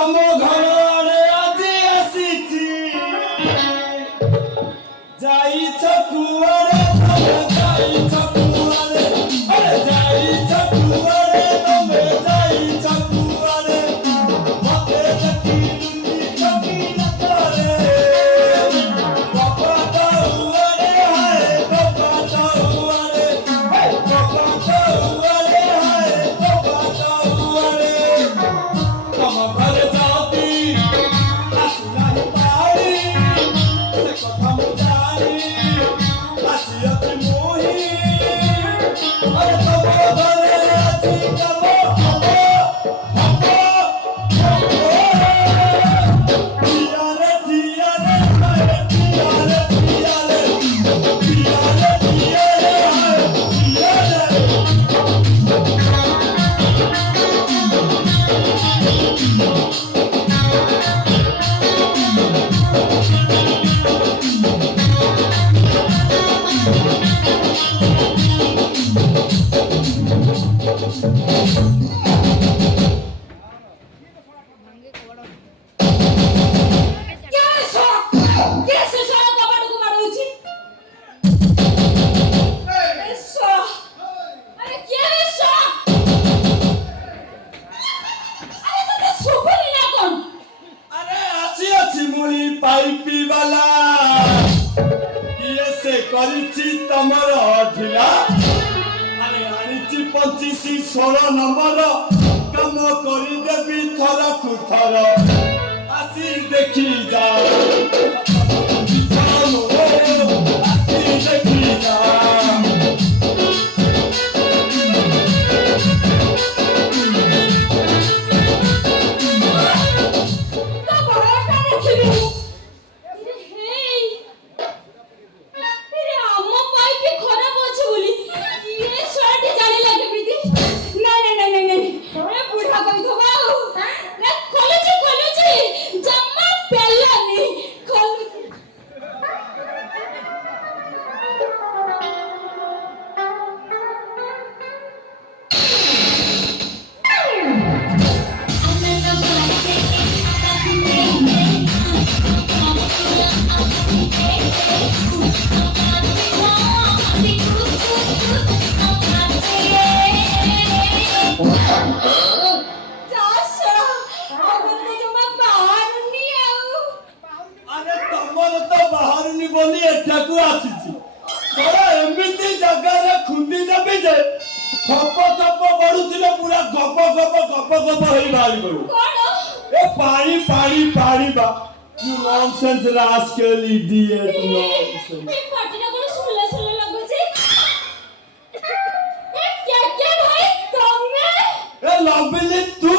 तम घर आड़े आज आसीची जाइछ कुआरे तमे जाइछ कुआरे अरे जाइछ कुआरे तमे जाइछ कुआरे मते देखी लुटी चकी नचारे बाबा दाउरे हाय बाबा दाउरे हाय बाबा दाउरे हाय बाबा दाउरे तम घर जाती आसुनाही पाड़ी से कथा मु जानी आसियती मोही अरे तम घरे आजी तम हबो हबो हबो दियारे दियारे हाय दियारे दियारे दियारे दियारे हाय दियारे अरे आसी अछि मुई पाइपी वाला ये से करिछि तमर ढिला अरे आनिछि 25-16 नंबर काम करि देबी थर खुथर आसी देखि जा जानो आसी देखि जा अरे तमर तो बाहरनी बोली एठाकू आसीची तोरा एमिति जगह रे खुंदी देबी जे थप थप बढुथिले पूरा गप गप गप गप हेई बारी बडू ए पानी पानी पानी बा you nonsense rascal idiot nonsense ए पार्टीना कोन सुल्ला सुल्ला लागो छे ए क्या भाई तुमने ए लवली तू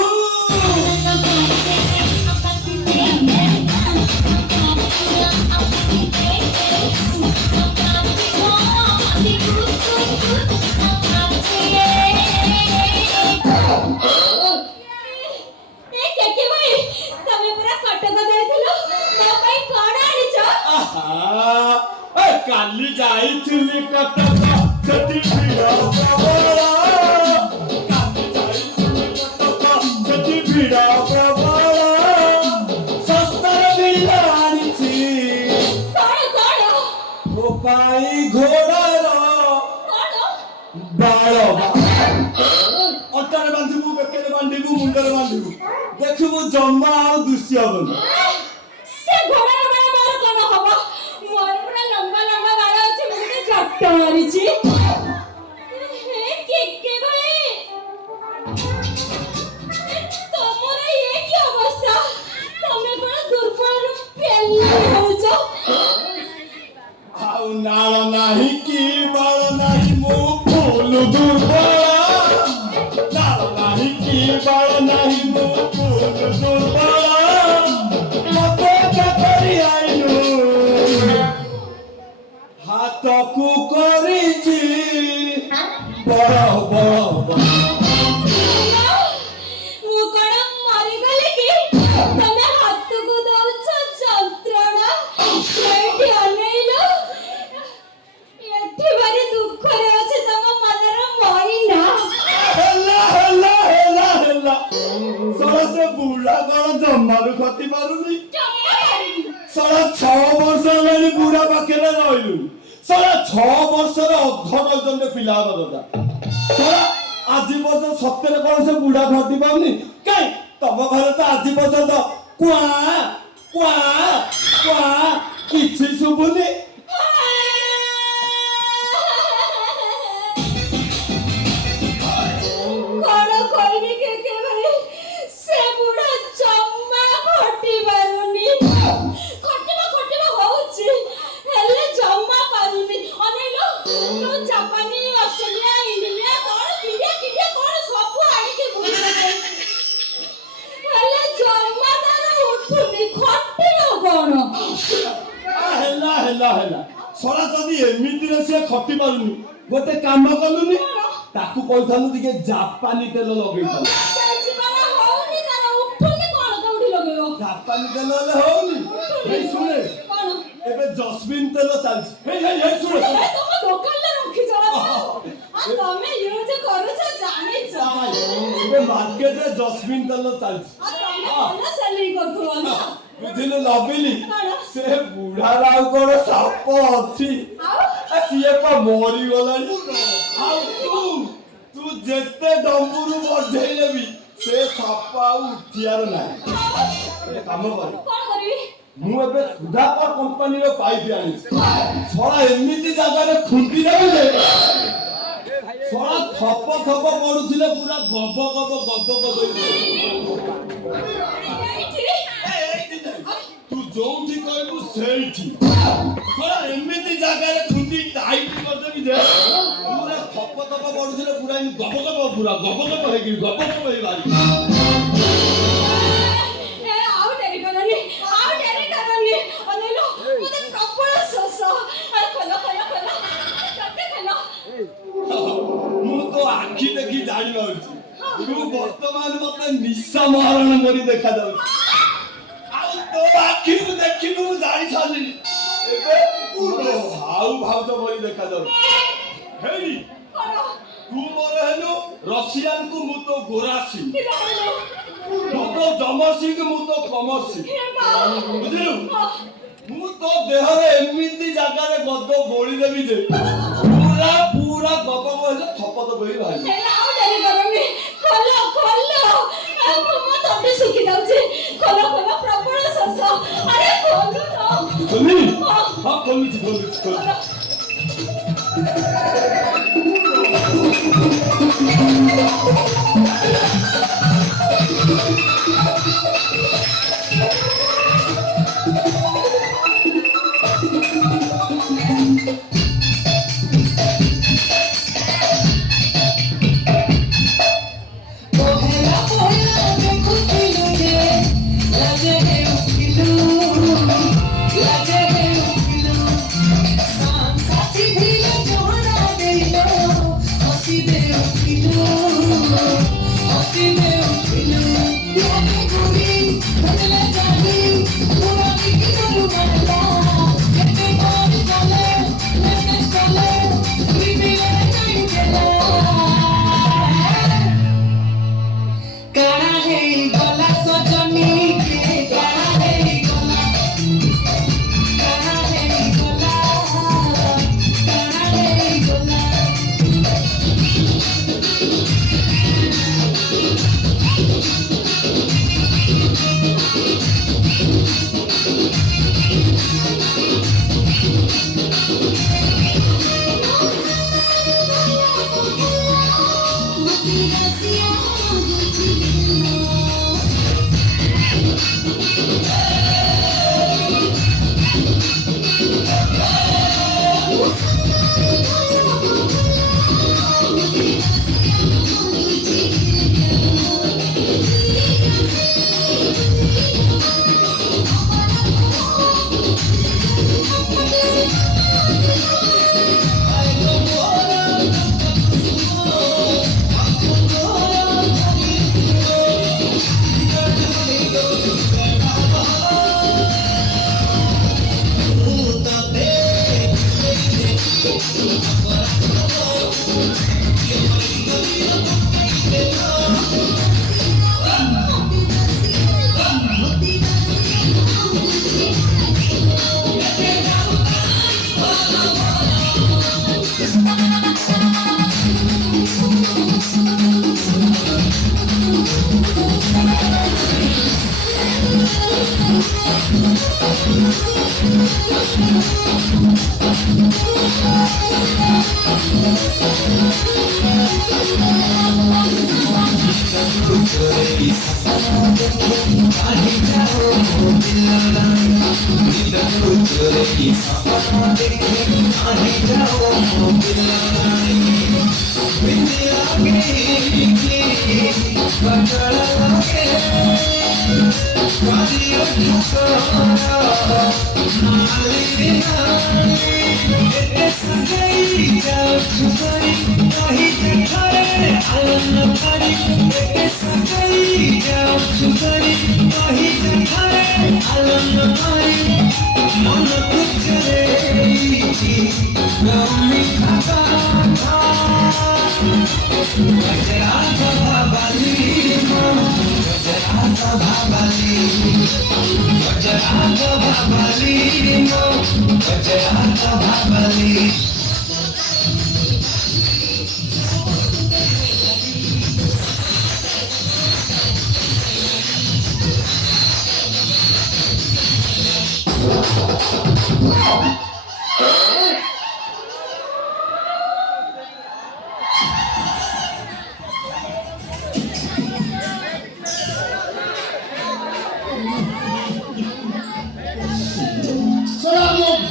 काली जाइथिली कटक सेठी भिड़ प्रबल काली जाइथिली कटक सेठी भिड़ प्रबल सस्तार बिल आनिछि ओ पाई घोड़ार बाळ अटरे बांधिबु बेकेरे बांधिबु मुंडरे बांधिबु देखिबु जम्मा आ दृश्य बन से घोड़ार बाळ मोर कोन हबो मोर पूरा लंबा लंबा बाळ अछि मुते झट्ट मारिछि हे के भाई तमर ये की अवस्था तमे कोन दुर्बल पेल्ला होउछो आउ नाळ नाही की बाळ नाही मो फूल दुर्बल नाळ नाही की बाळ नाही मो फूल दुर्बल मते करी आइनु हातकू करिछि बड़ बड़ मु कोन मरि गले की तमे हाथ को दउछ जंत्रणा सेठी अनेलो एठी बारी दुख रे अछि तम मनर मोइना हेला हेला हेला हेला सरसे ବୁଢା କଣ ଜମାରୁ ଖଟି ପାରୁନି ଜମା ପାରିବି। ସାରା 6 ବର୍ଷ ହେଲାଣି ବୁଢା ପାଖରେ ରହିଲୁ ସାରା 6 ବର୍ଷର ଅଧ ଡଜନରେ ପିଲା ହବା କଥା ସାରା ଆଜି ପର୍ଯ୍ୟନ୍ତ ସତରେ କଣ ସେ ବୁଢା ଖଟି ପାରୁନି କାଇଁ ତମ ଘରେ ତ ଆଜି ପର୍ଯ୍ୟନ୍ତ କୁଆ କୁଆ କୁଆ କିଛି ଶୁଭୁନି କଣ କହିବି କେକେ ଭାଇ ସେ ବୁଢା ଜମା ଖଟି ପାରୁନି ଖଟିବ ହଉଛି ହେଲେ ଜମା ପାରୁନି ଅନେଇଲ ଯୋଉ ଜାପାନୀ ଅଷ୍ଟ୍ରେଲିଆ ଇଣ୍ଡିଆ କଣ କିଣ୍ଡିଆ କଣ ସବୁ ଆଣିକି ବୁଲିବେ ହେଲେ ଜମା ତାର ଉଠୁନି ଖଟିବ କଣ ହେଲା ସରା ଯଦି ଏମିତିରେ ସେ ଖଟି ପାରୁନି ଗୋଟେ କାମ କଲୁନି ତାକୁ କହିଥାନ୍ତୁ ଟିକେ ଜାପାନୀ ତେଲ ଲଗେଇଥାନ୍ତୁ ହଉନି ତାର ଉଠୁନି କଣ କୋଉଠି ଲଗେଇବ ଜାପାନୀ ତେଲ ହେଲେ ହଉନି ହେଇ ଶୁଣେ କଣ ଏବେ ଜସ୍ମିନ ତେଲ ଚାଲିଛି ହେଇ ଶୁଣେ ତମ ଦୋକାନରେ ରଖିଛ ତମେ ୟୁଜ କରୁଛ ଜାଣିଛ ଏବେ ମାର୍କେଟରେ ଜସ୍ମିନ ତେଲ ଚାଲିଛି ଭଲ ସେଲିଂ କରୁଥିବ ନା ବୁଝିଲୁ ନବିଲି କଣ? ସେ ବୁଢାର ଆଉ କଣ ସାପ ଅଛି ସିଏ ପା ମରିଗଲାଣି ଆଉ ତୁ ଯେତେ ଡମ୍ବୁରୁ ବଢେଇଲେ ବି ସେ ସାପ ଆଉ ଉଠିବାର ନାହିଁ ଗୋଟେ କାମ କର କଣ କରିବି ମୁଁ ଏବେ ସୁଧାକର କମ୍ପାନୀର ପାଇପ୍ ଆଣିଛି ସଳା ଏମିତି ଜାଗାରେ ଖୁଣ୍ଟି ଦେବେ ଯେ ସଳା ଥପ ପଡୁଥିଲେ ପୁରା ଗବ ତୁ ଯୋଉଠି କହିବୁ ସେଇଠି ସଳା ଏମିତି ଜାଗାରେ ଖୁଣ୍ଟି ଟାଇଟ୍ କରିଦେବି ଯେ ପୁରା ଥପ ପଡୁଥିଲେ ପୁରା ଗବ ହେଇକି ବାହାରି ଆଉ ଡେରି କରନି ଅନେଇଲ ମତେ ପ୍ରବଳ ଶୋଷ ଖୋଲ ମୁଁ ତ ଆଖି ଦେଖି ଜାଣିପାରୁଛି ତୁ ବର୍ତ୍ତମାନ ମତେ ନିଶା ମହାରଣ କରି ଦେଖାଯାଉଛି ଆଉ ତୋ ଆଖିକୁ ଦେଖିକି ମୁଁ ଜାଣି ସାରିଲିଣି ଏବେ ଭାଉ ଭାଉଜ ଭଳି ଦେଖାଯାଉଛି ହେଇ ତୁ ମୋର ହେଲୁ ରସିଆନକୁ ମୁଁ ତ ଗୋରାସି ମୁଁ ତ ଜମସିଂ ମୁଁ ତ କମର୍ସି ବୁଝିଲୁ ମୁଁ ତ ଦେହରେ ଏମିତି ଜାଗାରେ ଗଦ ବୋଳିଦେବି ଯେ ପୁରା ଗବ ହେଲେ ଥପ ହେଇ ବାହାରିବ ଆଉ ଡେରି କରନି ଖୋଲ ମୋ ତଣ୍ଟି ଶୁଖି ଯାଉଛି ଖୋଲ ପ୍ରବଳ ଶୋଷ ଆରେ ଖୋଲୁନ ହଁ ଖୋଲୁଛି Hossi de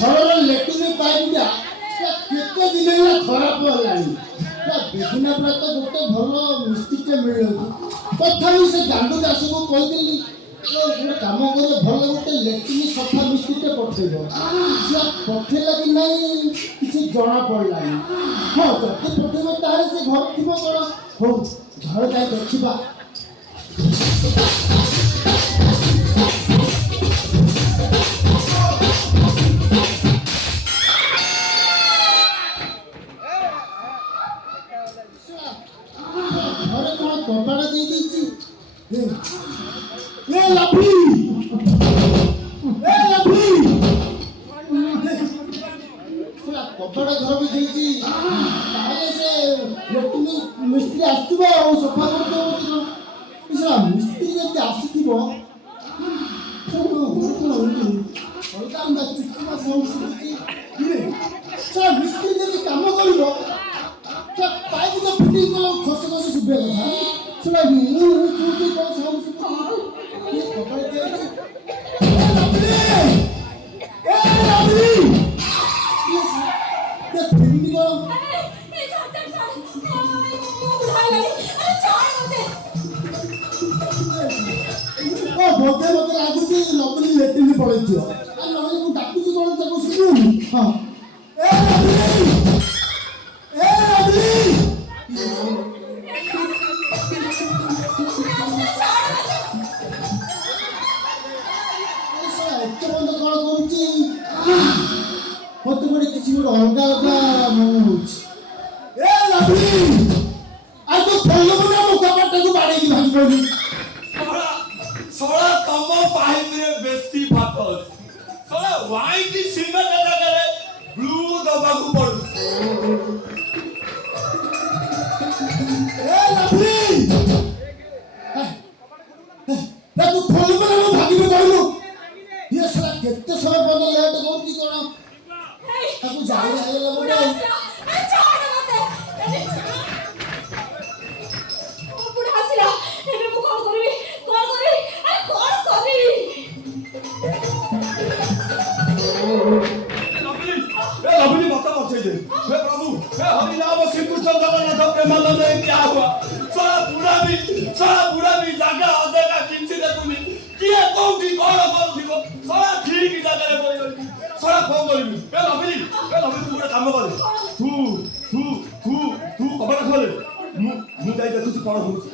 ଘରର ଲେଟ୍ରିନ୍ ପାଇପଟା କେତେ ଦିନ ହେଲା ଖରାପ ହେଲାଣି। ବିଭିନ୍ନ ପ୍ରକାର ଗୋଟେ ଭଲ ମିସ୍ତ୍ରୀଟେ ମିଳୁନି। ତଥାପି ସେ ଗାଣ୍ଡୁ ଦାସକୁ କହିଦେଲି ଗୋଟେ କାମ କରେ ଭଲ ଗୋଟେ ଲେଟ୍ରିନ୍ ସଫା ମିସ୍ତ୍ରୀଟେ ପଠେଇବ। ସିଏ ପଠେଇଲା କି ନାହିଁ କିଛି ଜଣା ପଡ଼ିଲାନି। ହଁ ଯଦି ପଠେଇବ ତାହେଲେ ସେ ଘର ଥିବ କ'ଣ? ହଉ ଘରେ ଯାଇ ଦେଖିବା। ଘରେ କ'ଣ କବାଟ ଦେଇ ଦେଇଛି? ଲାଭି କବାଟ ଘର ବି ଦେଇଛି। ତାହେଲେ ସେ ମିସ୍ତ୍ରୀ ଆସିଥିବ ଆଉ ସଫା କରିଦେବ। ମିସ୍ତ୍ରୀ ଯଦି ଆସିଥିବ ମିସ୍ତ୍ରୀ ଯଦି କାମ କରିବ ପାଇପ ତ ଫିଟି ଖସ ଖସ ଶୁଭିବା କଥା। ସେଟା ବୋଧେ ମତେ ଲାଗୁଛି ନବୀନ ଲେଟ୍ରିନ୍ ପଳେଇଥିବ। ନହେଲେ ମୁଁ ଡାକୁଛି କ'ଣ ତାକୁ ଶୁଣୁନି। ହଁ ଏତେ ବন্ধ କ'ଣ କରୁଛି? ମତେ ଗୋଟେ କିଛି ଗୋଟେ ଅଲଗା ଅଲଗା ମନେ ହଉଛି। ଆଉ ତୁ ଖୋଲିବୁ ନା ମୁଁ କବାଟଟାକୁ ବାଡ଼େଇକି ଭାଙ୍ଗି ପଡ଼ିବି। ଶଳା ତମ ପାଇପରେ ବେଶୀ ଫାଟ ଅଛି। ଶଳା ହ୍ୱାଇଟ୍ ସିମେଣ୍ଟ ଜାଗାରେ ବ୍ଲୁ ଦବାକୁ ପଡୁଛି। ତୁ ଖୋଲିବୁ ନା ମୁଁ ଭାଙ୍ଗିବି କହିଲୁ? ଇଏ ଶଳା କେତେ ସମୟ ପର୍ଯ୍ୟନ୍ତ ଲେଟ୍ କରୁଛି କ'ଣ? ତାକୁ ଯାଇ ହେଇଗଲା ଗୋଟେ। बुढ़ा भी जागा अधेगा किंची देखुनी किए कोठी कोण करूथिबो सरा ठीक जागा रे बोल सरा फोन करबी ए लबली तू गोटे काम कर तू कबड़ खोले मु जाई देखुची कोण होउची